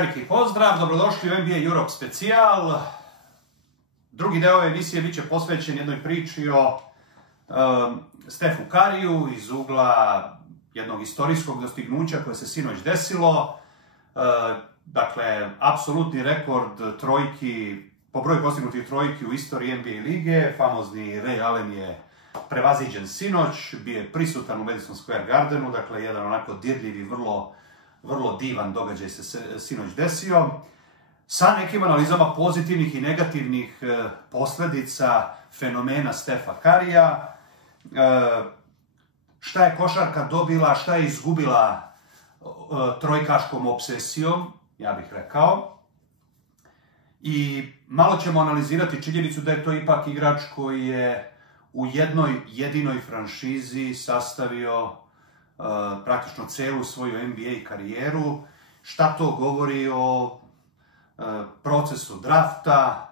Veliki pozdrav, dobrodošli u NBA Europe specijal. Drugi deo ove emisije bit će posvećen jednoj priči o Stefu Curryju iz ugla jednog istorijskog dostignuća koje se sinoć desilo. Dakle, apsolutni rekord trojki, po broju postignutih trojki u istoriji NBA lige. Famozni Ray Allen je prevaziđen sinoć, bio je prisutan u Madison Square Gardenu, dakle jedan onako dirljiv i vrlo divan događaj se sinoć desio, sa nekim analizama pozitivnih i negativnih posljedica fenomena Stefa Curryja, šta je košarka dobila, šta je izgubila trojkaškom obsesijom, ja bih rekao. I malo ćemo analizirati činjenicu da je to ipak igrač koji je u jednoj jedinoj franšizi sastavio praktično celu svoju NBA karijeru. Šta to govori o procesu drafta,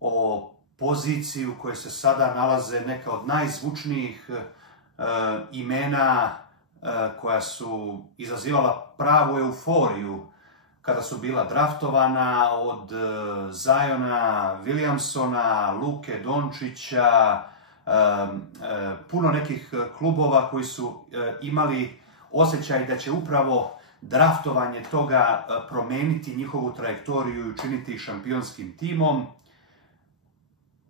o poziciji u kojoj se sada nalaze neka od najzvučnijih imena koja su izazivala pravu euforiju kada su bila draftovana, od Ziona Williamsona, Luke Dončića, puno nekih klubova koji su imali osjećaj da će upravo draftovanje toga promeniti njihovu trajektoriju i učiniti ih šampionskim timom.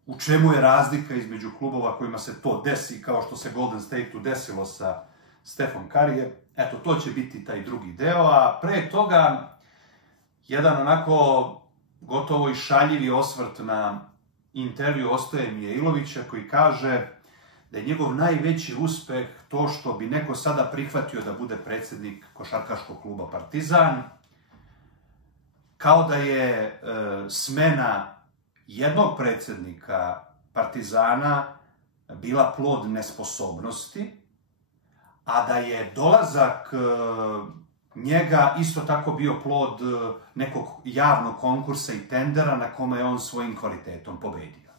U čemu je razlika između klubova kojima se to desi, kao što se Golden Stateu desilo sa Stefom Curryjem? Eto, to će biti taj drugi deo, a pre toga jedan onako gotovo i šaljivi osvrt na intervju Ostoje Mijailovića, koji kaže da je njegov najveći uspeh to što bi neko sada prihvatio da bude predsjednik košarkaškog kluba Partizan, kao da je smena jednog predsjednika Partizana bila plod nesposobnosti, a da je dolazak njega isto tako bio plod nekog javnog konkursa i tendera na kome je on svojim kvalitetom pobedio.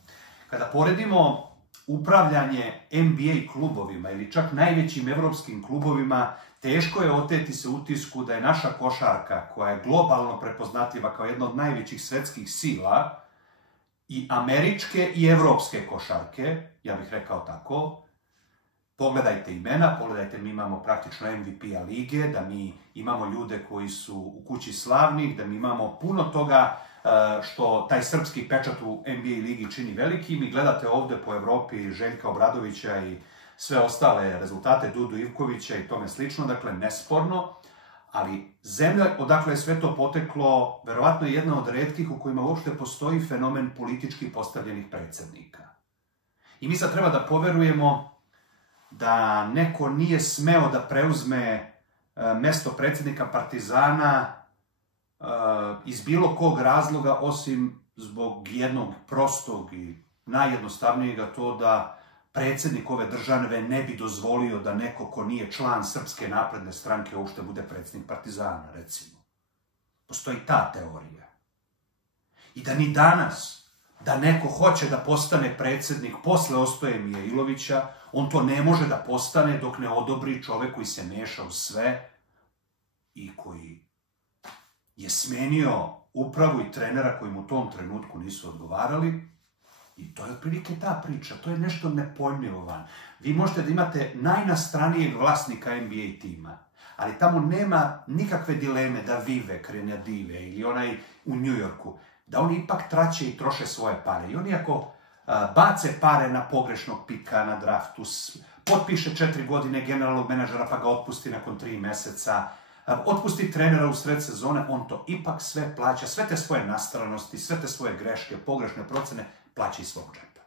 Kada poredimo upravljanje NBA klubovima ili čak najvećim evropskim klubovima, teško je oteti se utisku da je naša košarka, koja je globalno prepoznatljiva kao jedna od najvećih svetskih sila, i američke i evropske košarke, ja bih rekao tako. Pogledajte imena, pogledajte, mi imamo praktično MVP-a lige, da mi imamo ljude koji su u kući slavnih, da mi imamo puno toga što taj srpski pečat u NBA ligi čini velikim. I gledate ovde po Evropi Željka Obradovića i sve ostale rezultate, Dudu Ivkovića i tome slično, dakle nesporno. Ali zemlja odakle je sve to poteklo, verovatno je jedna od retkih u kojima uopšte postoji fenomen politički postavljenih predsjednika. I mi sad treba da poverujemo da neko nije smeo da preuzme mesto predsjednika Partizana iz bilo kog razloga, osim zbog jednog prostog i najjednostavnijeg, to da predsjednik ove države ne bi dozvolio da neko ko nije član Srpske napredne stranke uopšte bude predsjednik Partizana, recimo. Postoji ta teorija. I da ni danas, da neko hoće da postane predsjednik posle Ostoje Mijailovića, on to ne može da postane dok ne odobri čovek koji se meša u sve i koji je smenio upravu i trenera koji mu u tom trenutku nisu odgovarali. I to je otprilike ta priča, to je nešto nepojmljivo van. Vi možete da imate najnastranijeg vlasnika NBA tima, ali tamo nema nikakve dileme da Vive, Krenjadive ili onaj u Njujorku, da oni ipak traće i troše svoje pare. I oni ako bace pare na pogrešnog pika na draftu, potpiše 4 godine generalnog menadžera pa ga otpusti nakon 3 meseca, otpusti trenera u sred sezone, on to ipak sve plaća, sve te svoje nastranosti, sve te svoje greške, pogrešne procene, plaća iz svog džepa.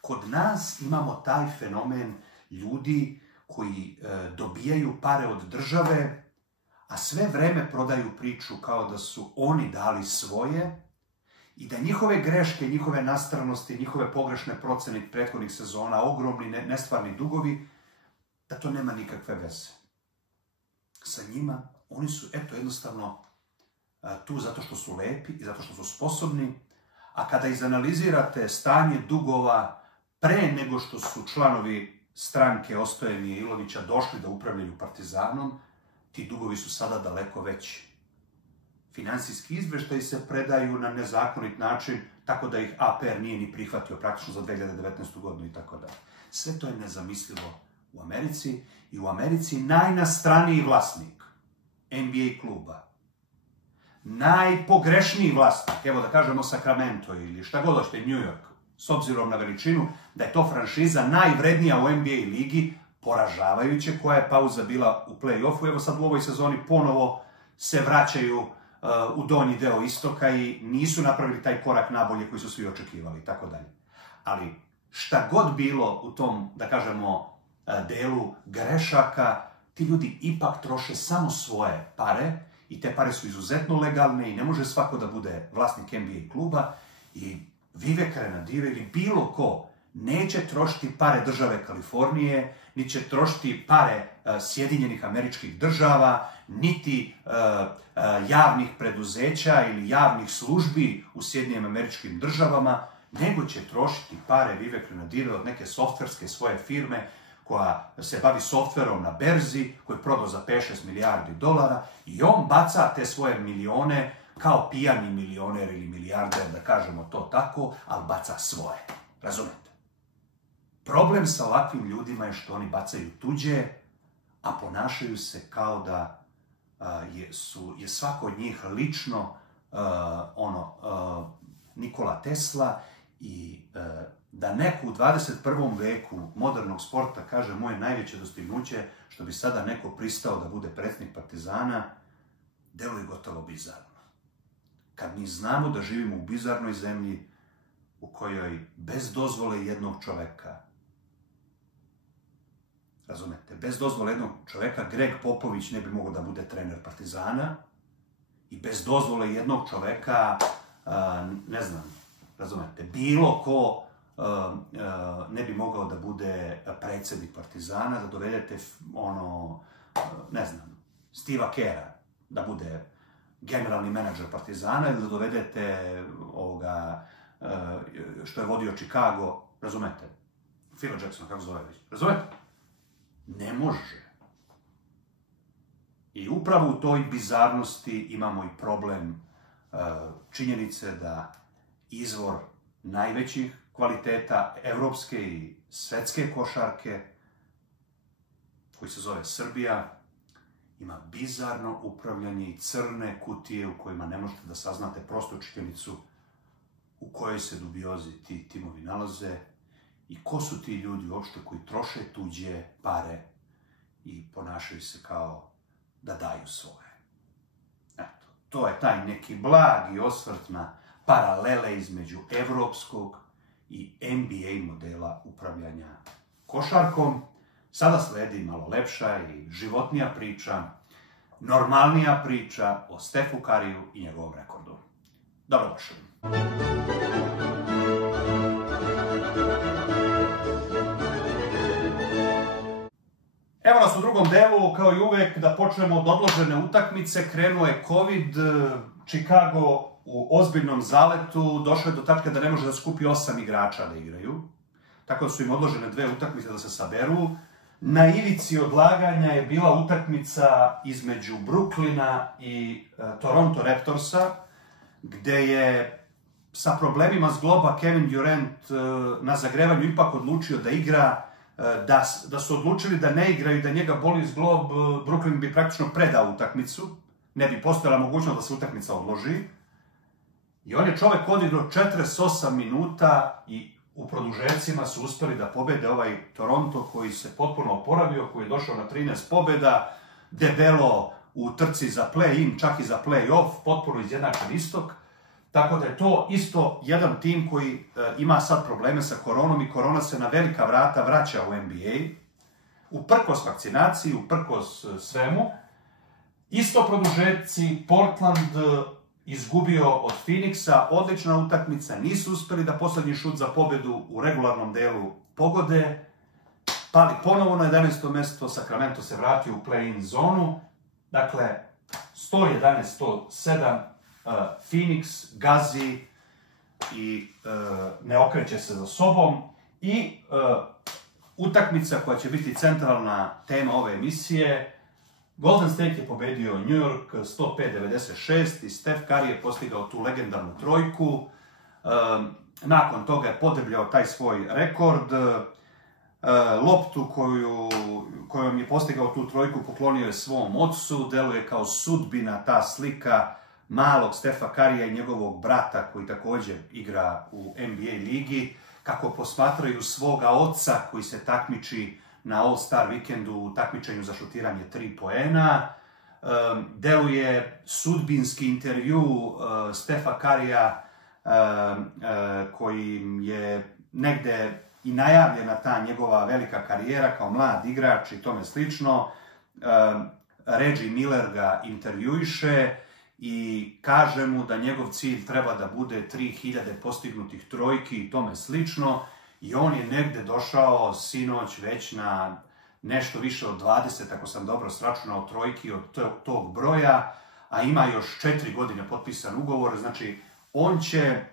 Kod nas imamo taj fenomen ljudi koji dobijaju pare od države, a sve vreme prodaju priču kao da su oni dali svoje i da njihove greške, njihove nastranosti, njihove pogrešne procene prethodnih sezona, ogromni nestvarni dugovi, da to nema nikakve veze. Sa njima, oni su jednostavno tu zato što su lepi i zato što su sposobni, a kada izanalizirate stanje dugova pre nego što su članovi stranke Ostoje Mijailovića došli da upravljaju Partizanom, ti dugovi su sada daleko veći. Finansijski izveštaji se predaju na nezakonit način, tako da ih APR nije ni prihvatio praktično za 2019. godinu i tako dalje. Sve to je nezamislivo u Americi i u Americi najnastraniji vlasnik NBA kluba, najpogrešniji vlasnik, evo da kažemo Sacramento ili šta god hoćete, New York, s obzirom na veličinu, da je to franšiza najvrednija u NBA ligi, poražavajuće koja je pauza bila u play-offu. Evo sad u ovoj sezoni ponovo se vraćaju u donji deo istoka i nisu napravili taj korak nabolje koji su svi očekivali i tako dalje. Ali šta god bilo u tom, da kažemo, delu grešaka, ti ljudi ipak troše samo svoje pare i te pare su izuzetno legalne i ne može svako da bude vlasnik NBA kluba i Vivek Ranadive ili bilo ko neće trošiti pare države Kalifornije, niti će trošiti pare Sjedinjenih Američkih Država, niti javnih preduzeća ili javnih službi u Sjedinjenim Američkim Državama, nego će trošiti pare Vivek Ranadive od neke softverske svoje firme koja se bavi softverom na berzi, koji je prodao za 5-6 milijardi dolara i on baca te svoje milione kao pijani milioner ili milijarder, da kažemo to tako, ali baca svoje. Razumete? Problem sa ovakvim ljudima je što oni bacaju tuđe, a ponašaju se kao da je svako od njih lično Nikola Tesla i da neko u 21. veku modernog sporta kaže moje najveće dostignuće, što bi sada neko pristao da bude predsjednik Partizana, deluje gotovo bizarno. Kad mi znamo da živimo u bizarnoj zemlji u kojoj bez dozvole jednog čoveka, razumete, bez dozvole jednog čoveka Greg Popović ne bi mogao da bude trener Partizana i bez dozvole jednog čoveka, ne znam, razumete, bilo ko ne bi mogao da bude predsjednik Partizana, da dovedete ne znam, Steva Kera da bude generalni menadžer Partizana ili da dovedete ovoga što je vodio Chicago, razumete, Phila Jacksona, kako zove već, razumete? Ne može. I upravo u toj bizarnosti imamo i problem činjenice da izvor najvećih kvaliteta evropske i svetske košarke, koji se zove Srbija, ima bizarno upravljanje i crne kutije u kojima ne možete da saznate prostu činjenicu u kojoj se dubiozi ti timovi nalaze i ko su ti ljudi uopšte koji troše tuđe pare i ponašaju se kao da daju svoje. Eto, to je taj neki blagi osvrt na paralele između evropskog i NBA modela upravljanja košarkom. Sada sledi malo lepša i životnija priča, normalnija priča o Stefu Kariju i njegovom rekordu. Dobrodošli. Evo nas u drugom delu, kao i uvek, da počnemo od odložene utakmice. Krenuo je COVID, Chicago u ozbiljnom zaletu, došao je do tačke da ne može da skupi 8 igrača da igraju. Tako da su im odložene 2 utakmice da se saberu. Na ivici odlaganja je bila utakmica između Brooklyna i Toronto Raptorsa, gde je sa problemima zgloba Kevin Durant na zagrevanju ipak odlučio da igra. Da su odlučili da ne igraju i da njega boli zglob, Brooklyn bi praktično predao utakmicu, ne bi postojala mogućnost da se utakmica odloži. I on je čovek odigrao 48 minuta i u produžecima su uspeli da pobede ovaj Toronto koji se potpuno oporavio, koji je došao na 13 pobeda, debelo u trci za play-in, čak i za play-off, potpuno izjednačen istok. Tako da je to isto jedan tim koji ima sad probleme sa koronom i korona se na velika vrata vraća u NBA. Uprkos vakcinaciji, uprkos svemu. Isto produžeci, Portland izgubio od Phoenixa, odlična utakmica, nisu uspeli da poslednji šut za pobedu u regularnom delu pogode. Pali ponovo na 11. mesto, Sacramento se vratio u play-in zonu. Dakle, 111-107, Phoenix gazi i ne okreće se za sobom. I utakmica koja će biti centralna tema ove emisije, Golden State je pobedio New York 105-96 i Steph Curry je postigao tu legendarnu trojku. Nakon toga je podebljao taj svoj rekord. Loptu kojom je postigao tu trojku poklonio je svom ocu. Deluje kao sudbina ta slika malog Stefa Currya i njegovog brata koji također igra u NBA ligi. Kako posmatraju svoga oca koji se takmiči na All-Star vikendu u takmičenju za šutiranje 3 poena. Deluje sudbinski intervju Stefa Currya kojim je negde i najavljena ta njegova velika karijera kao mlad igrač i tome slično. Reggie Miller ga intervjuiše i kaže mu da njegov cilj treba da bude 3000 postignutih trojki i tome slično. I on je negde došao sinoć već na nešto više od 20, ako sam dobro sračunao, trojki od tog broja, a ima još 4 godine potpisan ugovor. Znači, on će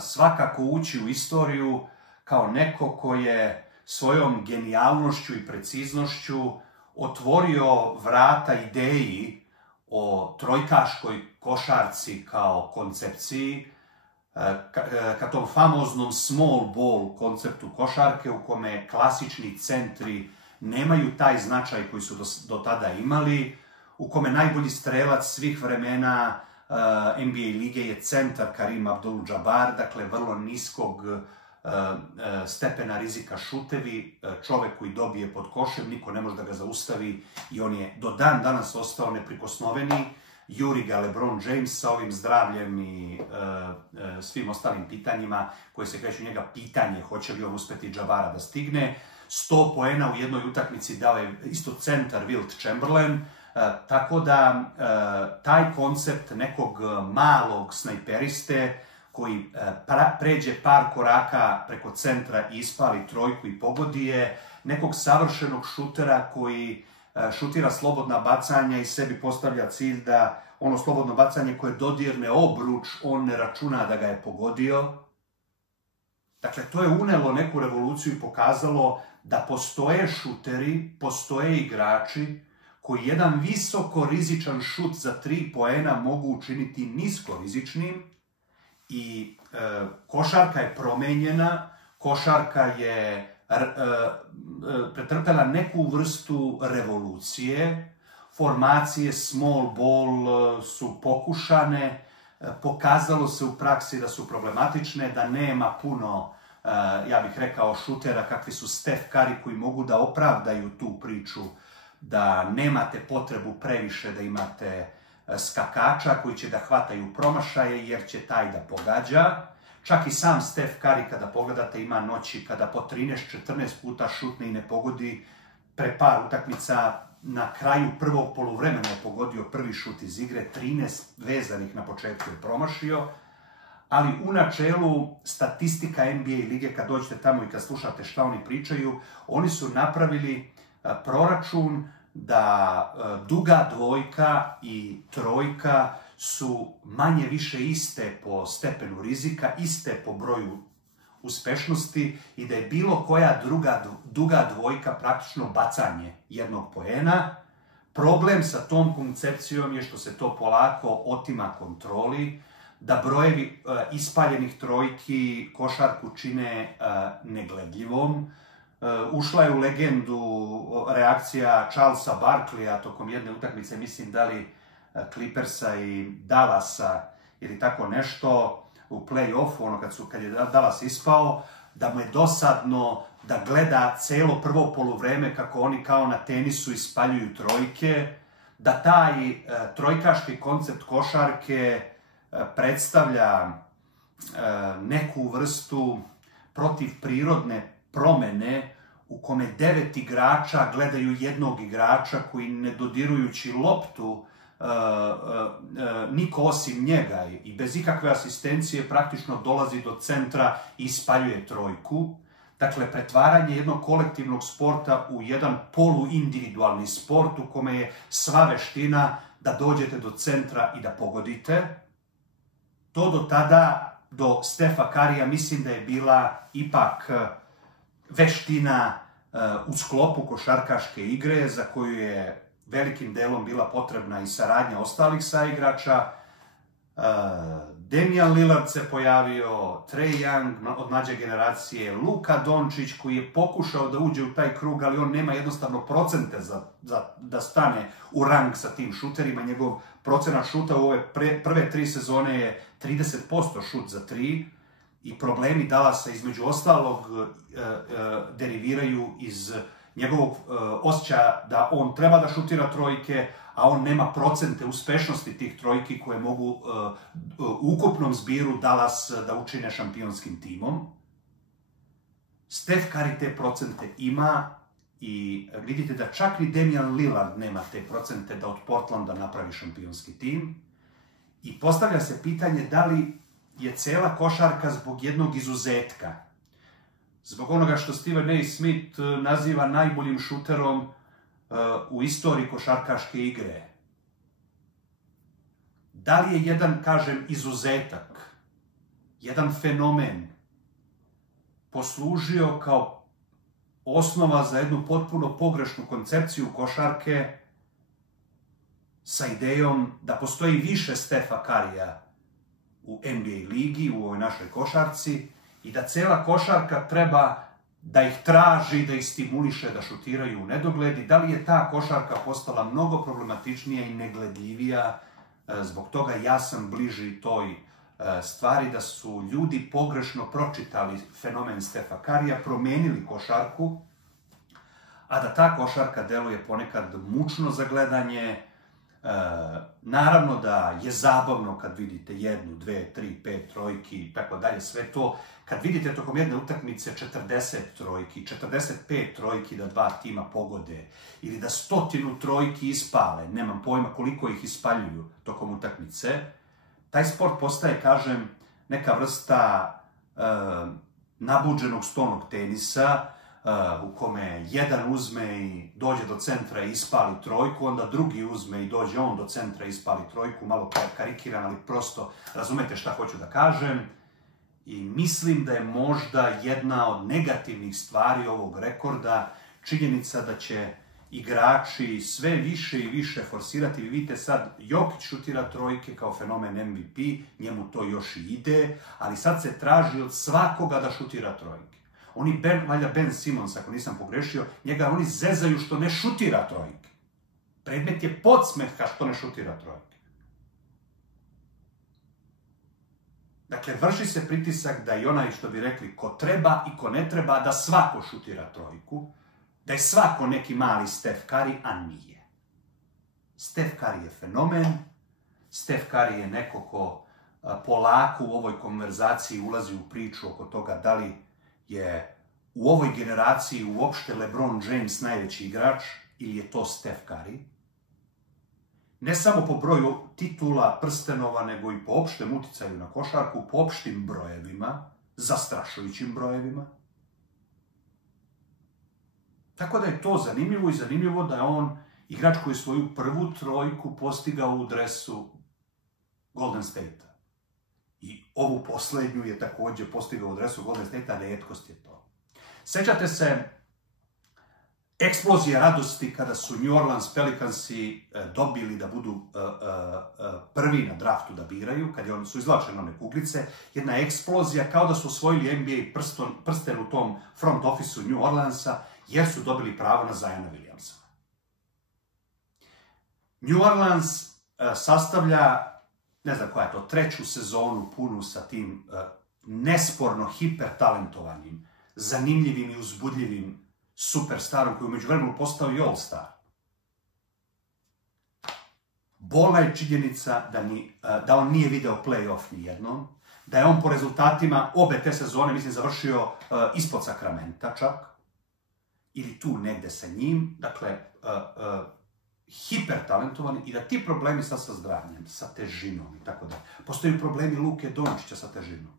svakako ući u istoriju kao neko ko je svojom genijalnošću i preciznošću otvorio vrata ideji o trojkaškoj košarci kao koncepciji, ka tom famoznom small ball konceptu košarke u kome klasični centri nemaju taj značaj koji su do tada imali, u kome najbolji strelac svih vremena NBA lige je centar Kareem Abdul-Jabbar, dakle vrlo niskog stepena rizika šutevi, čovek koji dobije pod košem, niko ne može da ga zaustavi i on je do dan danas ostao neprikosnoveni. Juri ga LeBron James sa ovim zdravljem i svim ostalim pitanjima koje se kreću njega, pitanje hoće li on uspeti Jabara da stigne. 100 poena u jednoj utakmici dao je isto centar Wilt Chamberlain, tako da taj koncept nekog malog snajperiste koji pređe par koraka preko centra i ispali trojku i pogodi je, nekog savršenog šutera koji šutira slobodna bacanja i sebi postavlja cilj da ono slobodno bacanje koje dodirne obruč, on ne računa da ga je pogodio. Dakle, to je unelo neku revoluciju i pokazalo da postoje šuteri, postoje igrači koji jedan visoko rizičan šut za 3 poena mogu učiniti nisko rizičnim i košarka je promenjena, košarka je pretrpela neku vrstu revolucije, formacije small ball su pokušane, pokazalo se u praksi da su problematične, da nema puno, ja bih rekao, šutera kakvi su Steph Curry koji mogu da opravdaju tu priču, da nemate potrebu previše da imate skakača koji će da hvataju promašaje jer će taj da pogađa. Čak i sam Steph Curry, kada pogledate, ima noći kada po 13-14 puta šutne i ne pogodi. Pre par utakmica na kraju prvog poluvremena je pogodio prvi šut iz igre, 13 vezanih na početku je promašio. Ali u načelu statistika NBA lige, kad dođete tamo i kad slušate šta oni pričaju, oni su napravili proračun da duga dvojka i trojka su manje više iste po stepenu rizika, iste po broju uspešnosti i da je bilo koja duga dvojka praktično bacanje jednog poena. Problem sa tom koncepcijom je što se to polako otima kontroli, da brojevi ispaljenih trojki košarku čine negledljivom. Ušla je u legendu reakcija Charlesa Barkleya tokom jedne utakmice, mislim da li Clippersa i Dallasa ili tako nešto, u play-offu, kad je Dallas ispao, da mu je dosadno da gleda celo prvo poluvreme kako oni kao na tenisu ispaljuju trojke, da taj trojkaški koncept košarke predstavlja neku vrstu protivprirodne promene u kome 9 igrača gledaju jednog igrača koji ne dodirujući loptu niko osim njega i bez ikakve asistencije praktično dolazi do centra i ispaljuje trojku. Dakle, pretvaranje jednog kolektivnog sporta u jedan poluindividualni sport u kome je sva veština da dođete do centra i da pogodite. To do tada, do Stefa Currya, mislim da je bila ipak veština u sklopu košarkaške igre za koju je velikim delom bila potrebna i saradnja ostalih saigrača. Damian Lillard se pojavio, Trae Young od mlađe generacije, Luka Dončić koji je pokušao da uđe u taj krug, ali on nema jednostavno procente da stane u rang sa tim šuterima. Njegov procenat šuta u ove prve 3 sezone je 30% šut za 3 i problemi Dallasa između ostalog deriviraju iz njegovog osjećaja da on treba da šutira trojke, a on nema procente uspešnosti tih trojki koje mogu u ukupnom zbiru Dallas da učine šampionskim timom. Steph Curry te procente ima i vidite da čak ni Damian Lillard nema te procente da od Portlanda napravi šampionski tim. I postavlja se pitanje da li je cela košarka zbog jednog izuzetka, zbog onoga što Stephen A. Smith naziva najboljim šuterom u istoriji košarkaške igre. Da li je jedan, kažem, izuzetak, jedan fenomen poslužio kao osnova za jednu potpuno pogrešnu koncepciju košarke sa idejom da postoji više Stefa Curryja u NBA ligi, u ovoj našoj košarci, i da cela košarka treba da ih traži, da ih stimuliše da šutiraju u nedogled, i da li je ta košarka postala mnogo problematičnija i negledljivija. Zbog toga ja sam bliži toj stvari da su ljudi pogrešno pročitali fenomen Stefa Curryja, promenili košarku, a da ta košarka deluje ponekad mučno za gledanje. Naravno da je zabavno kad vidite 1, 2, 3, 5 trojki i tako dalje, sve to. Kad vidite tokom jedne utakmice 40 trojki, 45 trojki da dva tima pogode, ili da 100 trojki ispale, nemam pojma koliko ih ispaljuju tokom utakmice, taj sport postaje, kažem, neka vrsta nabuđenog stolnog tenisa, u kome jedan uzme i dođe do centra i ispali trojku, onda drugi uzme i dođe on do centra i ispali trojku, malo karikiram, ali prosto razumete šta hoću da kažem. I mislim da je možda jedna od negativnih stvari ovog rekorda činjenica da će igrači sve više i više forsirati. Vi vidite sad, Jokić šutira trojke kao fenomen MVP, njemu to još i ide, ali sad se traži od svakoga da šutira trojke. Oni, valjda Ben Simmons, ako nisam pogrešio, njega oni zezaju što ne šutira trojke. Predmet je podsmeha što ne šutira trojke. Dakle, vrši se pritisak da i onaj, što bi rekli, ko treba i ko ne treba, da svako šutira trojku, da je svako neki mali Steph Curry, a nije. Steph Curry je fenomen, Steph Curry je neko ko polako u ovoj konverzaciji ulazi u priču oko toga da li je u ovoj generaciji uopšte LeBron James najveći igrač ili je to Steph Curry. Ne samo po broju titula, prstenova, nego i po opštem uticaju na košarku, po opštim brojevima, zastrašujućim brojevima. Tako da je to zanimljivo i zanimljivo da je on igrač koji je svoju prvu trojku postigao u dresu Golden State-a. I ovu poslednju je također postigao u dresu Golden State-a, retkost je to. Sećate se eksplozije radosti kada su New Orleans Pelicansi dobili da budu prvi na draftu da biraju, kad su izvlačene one kuglice, jedna eksplozija kao da su osvojili NBA prsten u tom front office-u New Orleansa, jer su dobili pravo na Ziona Williamsona. New Orleans sastavlja, ne znam koja je to, treću sezonu punu sa tim nesporno hipertalentovanim, zanimljivim i uzbudljivim superstarom koji je u međuvremenu postao i all-star. Bolna je činjenica da on nije video play-off nijednom, da je on po rezultatima obe te sezone, mislim, završio ispod Sakramenta čak, ili tu negde sa njim, dakle, hipertalentovani, i da ti problemi sad sa zdravljem, sa težinom i tako da. Postoji problemi Luke Dončića sa težinom.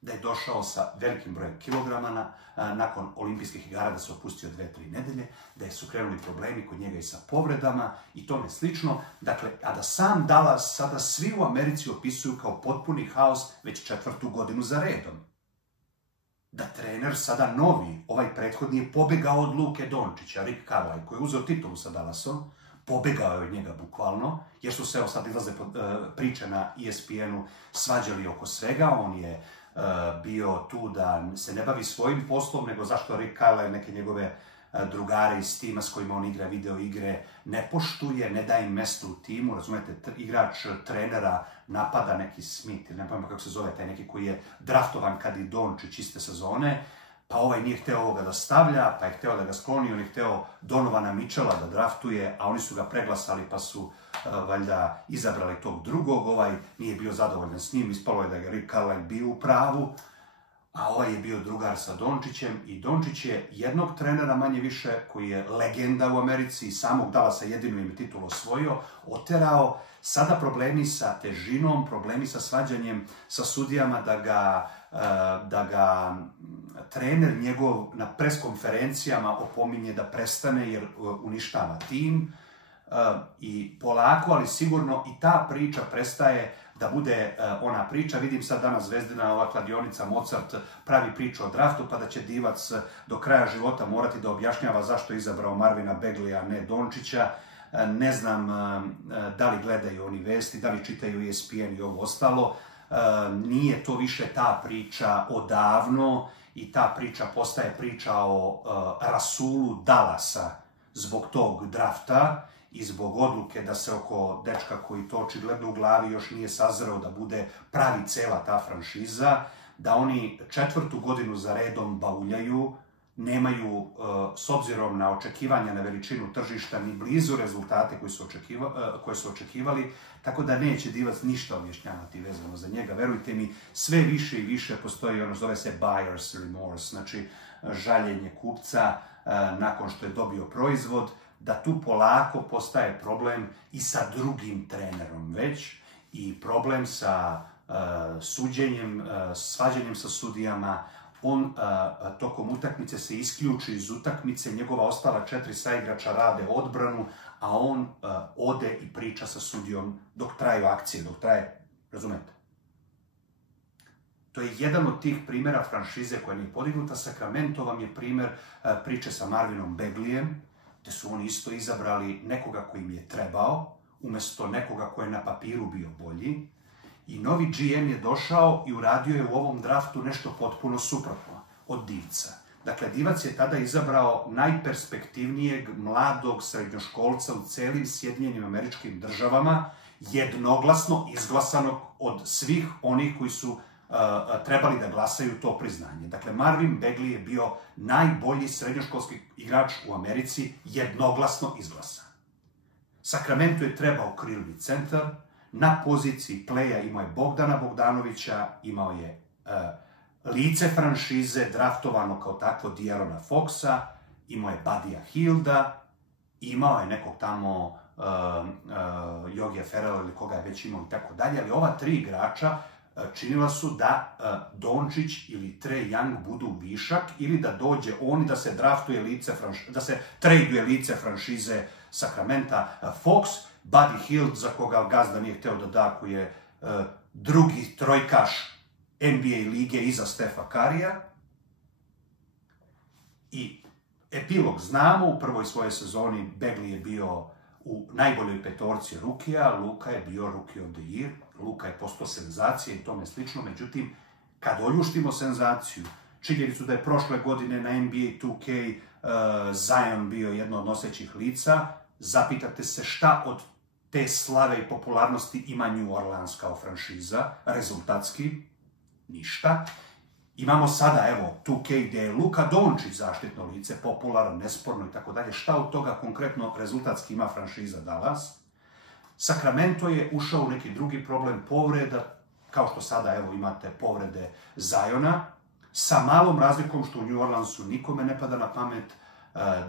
Da je došao sa velikim brojem kilograma nakon olimpijskih igara, da se opustio 2-3 nedelje, da su krenuli problemi kod njega i sa povredama i tome slično. Dakle, a da sam Dallas sada svi u Americi opisuju kao potpuni haos već 4. godinu za redom. Da trener sada novi, ovaj prethodni je pobegao od Luke Dončića, Rick Carlisle, koji je uzeo titulu sa Dallasom, pobegao je od njega bukvalno, jer su se, evo sad izlaze priče na ESPN-u, svađali oko svega. On je bio tu da se ne bavi svojim poslom, nego zašto Rick Carlisle neke njegove drugare iz tima s kojima on igra video igre ne poštuje, ne daje im mesto u timu. Razumete, igrač trenera napada neki Smith, ili ne pojma kako se zove, taj neki koji je draftovan kad i Dončić iste sezone, pa ovaj nije hteo ovoga da stavlja, pa je hteo da ga skloni, on je hteo Donovana Mitchella da draftuje, a oni su ga preglasali pa su valjda izabrali tog drugog, ovaj nije bio zadovoljan s njim, ispalo je da je Rick Carlisle bio u pravu, a ovaj je bio drugar sa Dončićem i Dončić je jednog trenera manje više, koji je legenda u Americi i samog Dallasa jedinu im titul osvojio, oterao. Sada problemi sa težinom, problemi sa svađanjem sa sudijama, da ga trener njegov na preskonferencijama opominje da prestane jer uništava tim. I polako, ali sigurno i ta priča prestaje da bude ona priča. Vidim sad danas Zvezdina, ova kladionica Mozart pravi priču o draftu, pa da će Divac do kraja života morati da objašnjava zašto je izabrao Marvina Begleya, a ne Dončića. Ne znam da li gledaju oni vesti, da li čitaju ESPN i ovo ostalo. Nije to više ta priča odavno i ta priča postaje priča o rasulu Dallasa zbog tog drafta i zbog odluke da se oko dečka koji to očigledno u glavi još nije sazreo da bude pravi cela ta franšiza, da oni 4. godinu za redom bauljaju, nemaju, s obzirom na očekivanja na veličinu tržišta, ni blizu rezultate koje su očekivali, tako da neće Divac ništa objašnjavati vezano za njega. Verujte mi, sve više i više postoji ono, zove se buyer's remorse, znači žaljenje kupca nakon što je dobio proizvod, da tu polako postaje problem i sa drugim trenerom već, i problem sa suđenjem, svađanjem sa sudijama. On tokom utakmice se isključi iz utakmice, njegova ostala 4 saigrača rade odbranu, a on ode i priča sa sudijom dok traju akcije, dok traje, razumete? To je jedan od tih primjera franšize koja nije podignuta. Sacramento vam je primjer priče sa Marvinom Begleyem, gdje su oni isto izabrali nekoga koji im je trebao, umjesto nekoga koji je na papiru bio bolji. I novi GM je došao i uradio je u ovom draftu nešto potpuno suprotno od Divca. Dakle, Divac je tada izabrao najperspektivnijeg mladog srednjoškolca u celim Sjedinjenim Američkim Državama, jednoglasno izglasanog od svih onih koji su trebali da glasaju to priznanje. Dakle, Marvin Bagley je bio najbolji srednjoškolski igrač u Americi, jednoglasno izglasan. Sacramento je trebao krilni centar, na poziciji playa imao je Bogdana Bogdanovića, imao je lice franšize, draftovano kao takvo De'Aarona Foxa, imao je Buddyja Hielda, imao je nekog tamo Yogija Ferrella ili koga je već imao i tako dalje, ali ova 3 igrača činila su da Dončić ili Trae Young budu višak ili da dođe on i da se draftuje lice franšize, da se traduje lice franšize Sacramenta Fox, Buddy Hield, za koga gazda nije hteo da da, koji je drugi trojkaš NBA lige iza Stefa Curryja. I epilog znamo, u prvoj svojoj sezoni Bagley je bio u najboljoj petorci rukija, Luka je bio Rookie of the Year, Luka je postao senzacija i tome slično, međutim, kad oljuštimo senzaciju, činjenicu da je prošle godine na NBA 2K Zion bio jedno od nosećih lica, zapitate se šta od te slave i popularnosti ima New Orleans kao franšiza, rezultatski, ništa. Imamo sada, evo, 2K gdje je Luka Dončić zaštitno lice, popularan, nesporno i tako dalje. Šta od toga konkretno rezultatski ima franšiza Dallas? Sacramento je ušao u neki drugi problem povreda, kao što sada, evo, imate povrede Ziona, sa malom razlikom što u New Orleansu nikome ne pada na pamet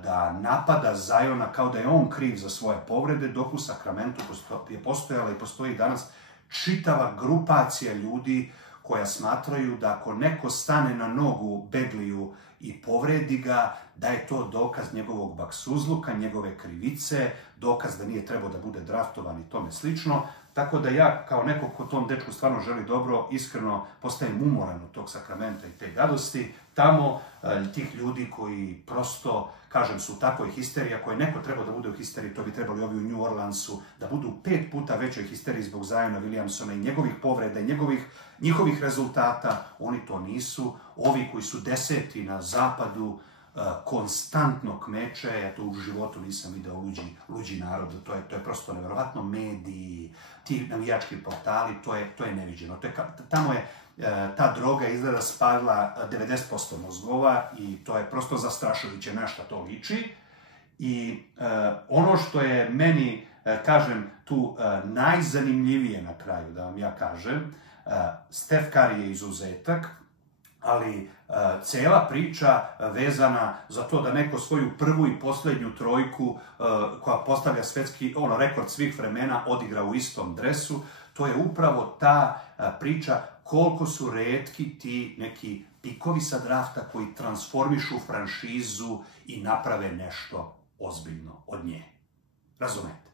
da napada Ziona kao da je on kriv za svoje povrede, dok u Sacramentu je postojala i postoji danas čitava grupacija ljudi koja smatraju da ako neko stane na nogu Bagleyu i povredi ga, da je to dokaz njegovog baksuzluka, njegove krivice, dokaz da nije trebao da bude draftovan i tome slično. Tako da ja, kao neko ko tom dečku stvarno želi dobro, iskreno postajem umoran od tog Sakramenta i te gadosti. Tamo tih ljudi koji prosto, kažem, su u takvoj histeriji, ako je neko trebao da bude u histeriji, to bi trebali ovi u New Orleansu, da budu 5 puta većoj histeriji zbog Ziona Williamsona i njegovih povreda i njihovih rezultata. Oni to nisu. Ovi koji su 10. na zapadu, konstantno kmeče, ja to u životu nisam video luđi narod, to je prosto nevjerovatno, mediji, ti navijački portali, to je neviđeno. Tamo je ta droga izgleda spalila 90% mozgova i to je prosto zastrašujuće na šta to liči. I ono što je meni, kažem, tu najzanimljivije na kraju, da vam ja kažem, Steph Curry je izuzetak, ali cela priča vezana za to da neko svoju prvu i posljednju trojku koja postavlja svetski rekord svih vremena odigra u istom dresu, to je upravo ta priča koliko su retki ti neki pikovi sa drafta koji transformišu franšizu i naprave nešto ozbiljno od nje. Razumete?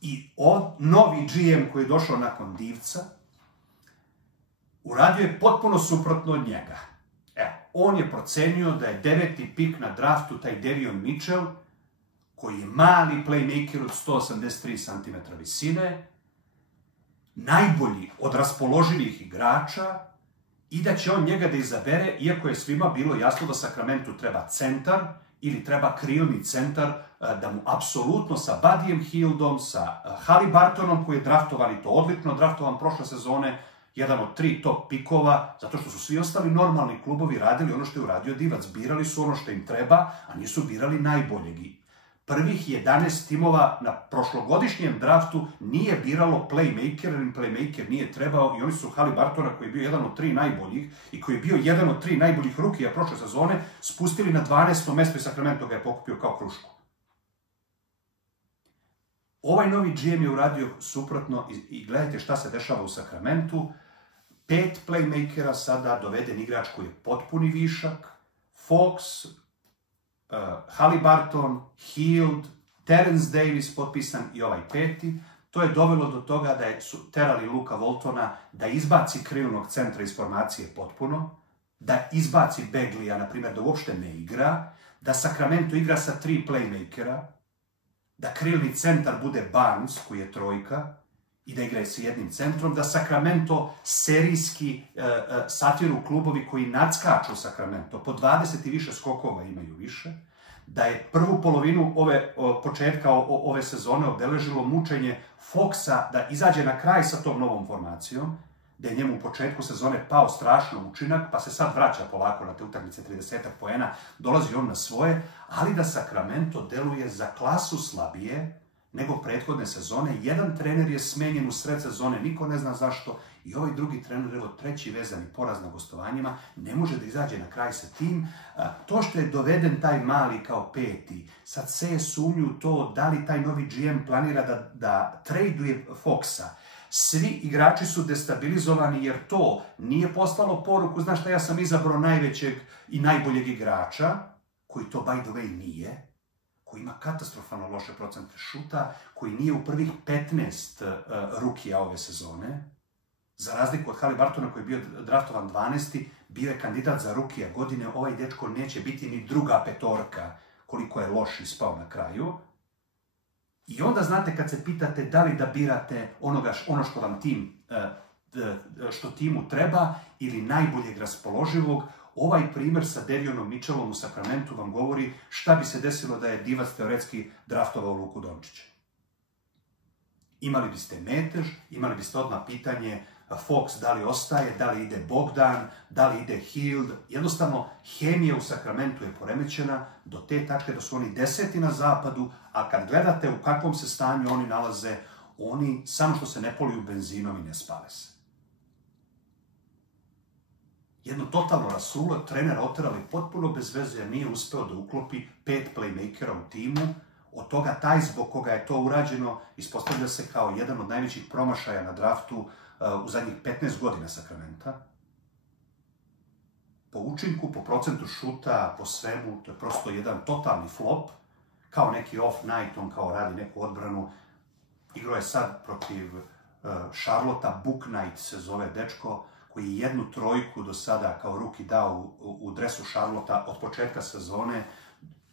I novi GM koji je došao nakon Divca uradio je potpuno suprotno od njega. Evo, on je procenio da je 9. pik na draftu taj Davion Mitchell, koji je mali playmaker od 183 cm visine, najbolji od raspoloživih igrača i da će on njega da izabere, iako je svima bilo jasno da Sacramentu treba centar ili treba krilni centar, da mu apsolutno sa Buddyjem Hieldom, sa Haliburtonom, koji je draftovan i to odlično draftovan prošle sezone, jedan od 3 top pikova, zato što su svi ostali normalni klubovi radili ono što je uradio Divac. Birali su ono što im treba, a nisu birali najboljeg. Prvih 11 timova na prošlogodišnjem draftu nije biralo playmaker, jer im playmaker nije trebao i oni su Haliburtona, koji je bio jedan od 3 najboljih i koji je bio jedan od 3 najboljih rukija prošle sezone, spustili na 12. mesto i Sacramento ga je pokupio kao krušku. Ovaj novi GM je uradio suprotno i gledajte šta se dešava u Sacramentu. 5 playmakera sada, doveden igrač koji je potpuni višak, Fox, Haliburton, Hield, Terence Davis potpisan i ovaj 5. To je dovelo do toga da su terali Luka Waltona da izbaci krilnog centra iz formacije potpuno, da izbaci Beglija, na primjer, da uopšte ne igra, da Sacramento igra sa 3 playmakera, da krilni centar bude Barnes, koji je trojka, i da igra sa jednim centrom, da Sacramento serijski satiru klubovi koji nadskaču Sacramento, po 20 i više skokova imaju više, da je prvu polovinu početka ove sezone obeležilo mučenje Foxa da izađe na kraj sa tom novom formacijom, da je njemu u početku sezone pao strašno učinak, pa se sad vraća polako na te utakmice 30 poena, dolazi on na svoje, ali da Sacramento deluje za klasu slabije nego prethodne sezone. Jedan trener je smenjen u sred sezone, niko ne zna zašto, i ovaj drugi trener, evo 3. vezani poraz na gostovanjima, ne može da izađe na kraj sa tim. To što je doveden taj mali kao 5. sad seje sumnju u to da li taj novi GM planira da traduje Foxa. Svi igrači su destabilizovani jer to nije poslalo poruku, znaš šta, ja sam izabrao najvećeg i najboljeg igrača, koji to by the way nije, koji ima katastrofalno loše procente šuta, koji nije u prvih 15 rukija ove sezone, za razliku od Haliburtona koji je bio draftovan 12. bio je kandidat za rukija godine, ovaj dečko neće biti ni druga petorka koliko je loš ispao na kraju. I onda znate kad se pitate da li da birate ono što vam što timu treba ili najboljeg raspoloživog, ovaj primjer sa Davionom Mitchellom u Sacramentu vam govori šta bi se desilo da je Divac teoretski draftovao Luku Dončića. Imali biste metež, imali biste odmah pitanje Fox da li ostaje, da li ide Bogdan, da li ide Hield. Jednostavno, hemija u Sacramentu je poremećena do te tačke da su oni 10. na zapadu, a kad gledate u kakvom se stanju oni nalaze, oni samo što se ne poliju benzinom i ne spale se. Jedno totalno rasulo, trenera oterali potpuno bez veze jer nije uspeo da uklopi 5 playmakera u timu. Od toga taj zbog koga je to urađeno ispostavlja se kao jedan od najvećih promašaja na draftu u zadnjih 15 godina Sacramenta. po učinku, po procentu šuta, po svemu, to je prosto jedan totalni flop, kao neki off-night, on kao radi neku odbranu. Igrao je sad protiv Charlotta, Book Knight se zove dečko, koji je 1 trojku do sada kao ruki dao u dresu Charlotta od početka sezone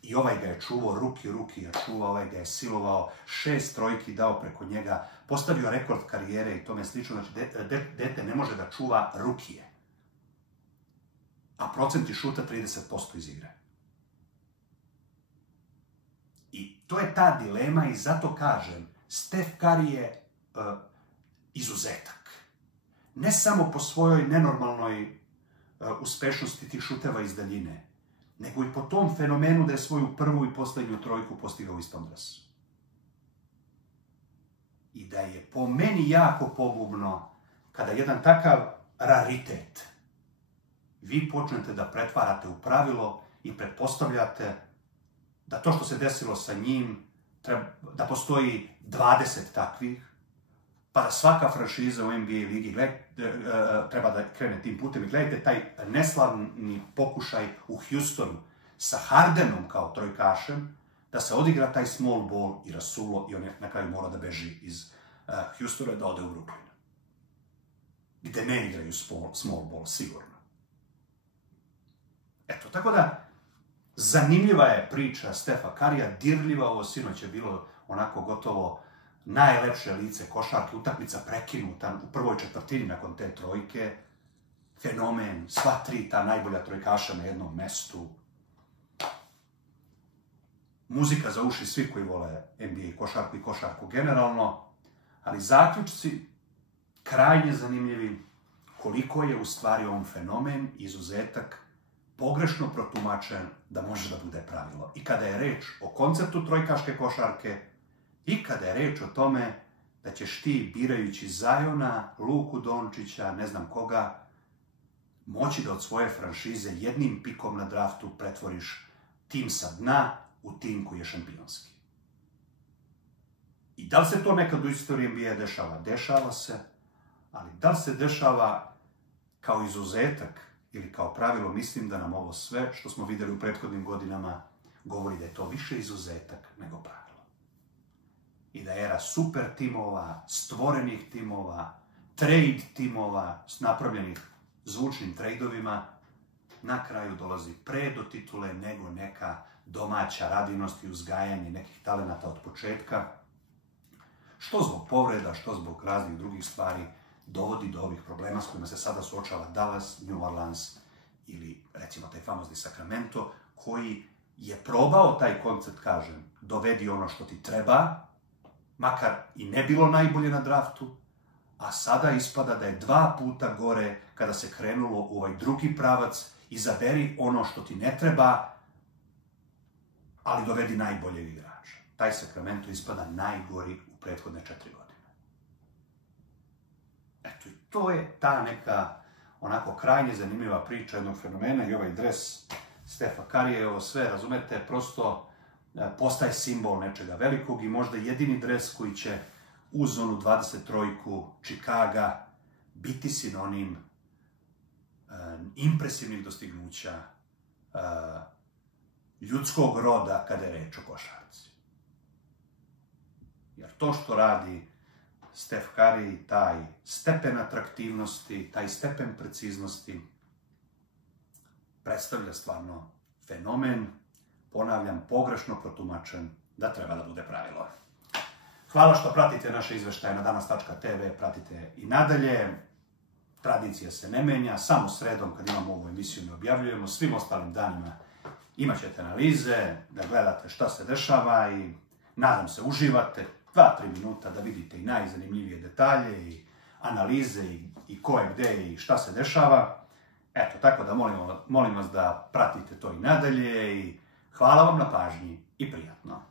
i ovaj ga je čuvao, ruki je čuvao, ovaj ga je silovao, 6 trojki dao preko njega, postavio rekord karijere i tome slično, znači dete ne može da čuva rukije. A procenti šuta 30% iz igre. I to je ta dilema i zato kažem, Steph Curry je izuzetak. Ne samo po svojoj nenormalnoj uspešnosti tih šuteva iz daljine, nego i po tom fenomenu da je svoju prvu i posljednju trojku postigao u istom dresu. I da je po meni jako pogubno kada jedan takav raritet vi počnete da pretvarate u pravilo i pretpostavljate da to što se desilo sa njim, da postoji 20 takvih, pa da svaka franšiza u NBA ligi treba da krene tim putem. I gledajte taj neslavni pokušaj u Houstonu sa Hardenom kao trojkašem, da se odigra taj small ball i rasulo i on je na kraju mora da beži iz Houstona da ode u Brooklyn. Gde ne igraju small ball, sigurno. Eto, tako da, zanimljiva je priča Stefa Currya, dirljiva, ovo sinoć je bilo onako gotovo najlepše lice košarke, utakmica prekinuta u prvoj četvrtini nakon te trojke, fenomen, sva 3 ta najbolja trojkaša na jednom mestu, muzika za uši svi koji vole NBA košarku i košarku generalno, ali zaključci krajnje zanimljivi koliko je u stvari on fenomen, izuzetak, pogrešno protumačen da može da bude pravilo. I kada je reč o konceptu trojkaške košarke, i kada je reč o tome da ćeš ti, birajući Zajona, Luku Dončića, ne znam koga, moći da od svoje franšize jednim pikom na draftu pretvoriš tim sa dna u tim koji je šampionski. I da li se to nekad u istoriji NBA dešava? Dešava se, ali da li se dešava kao izuzetak ili kao pravilo? Mislim da nam ovo sve što smo vidjeli u prethodnim godinama govori da je to više izuzetak nego pravilo. I da era super timova, stvorenih timova, trade timova, napravljenih zvučnim trejdovima, na kraju dolazi pre do titule nego neka domaća radinost i uzgajanje nekih talenata od početka, što zbog povreda, što zbog raznih drugih stvari, dovodi do ovih problema s kojima se sada suočava Dallas, New Orleans ili recimo taj famozni Sacramento, koji je probao taj koncept, kažem, dovedi ono što ti treba, makar i ne bilo najbolje na draftu, a sada ispada da je 2 puta gore kada se krenulo u ovaj drugi pravac, izaberi ono što ti ne treba, ali dovedi najboljeg igrača. Taj Sacramento ispada najgori u prethodne 4 godine. Eto, i to je ta neka onako krajnje zanimljiva priča jednog fenomena i ovaj dres Stefa Currya, ovo sve, razumete, prosto postaje simbol nečega velikog i možda jedini dres koji će uz onu 23-ku Chicaga biti sinonim impresivnih dostignuća ljudskog roda kada je reč o košarci. Jer to što radi Steph Curry, taj stepen atraktivnosti, taj stepen preciznosti, predstavlja stvarno fenomen, ponavljam, pogrešno protumačen, da treba da bude pravilo. Hvala što pratite naše izveštaje na danas.tv, pratite i nadalje. Tradicija se ne menja, samo sredom kad imamo ovu emisiju ne objavljujemo, svim ostalim danima imat ćete analize, da gledate šta se dešava i nadam se uživate 2-3 minuta da vidite i najzanimljivije detalje i analize i ko je gde i šta se dešava. Eto, tako da molim vas da pratite to i nadalje i hvala vam na pažnji i prijatno.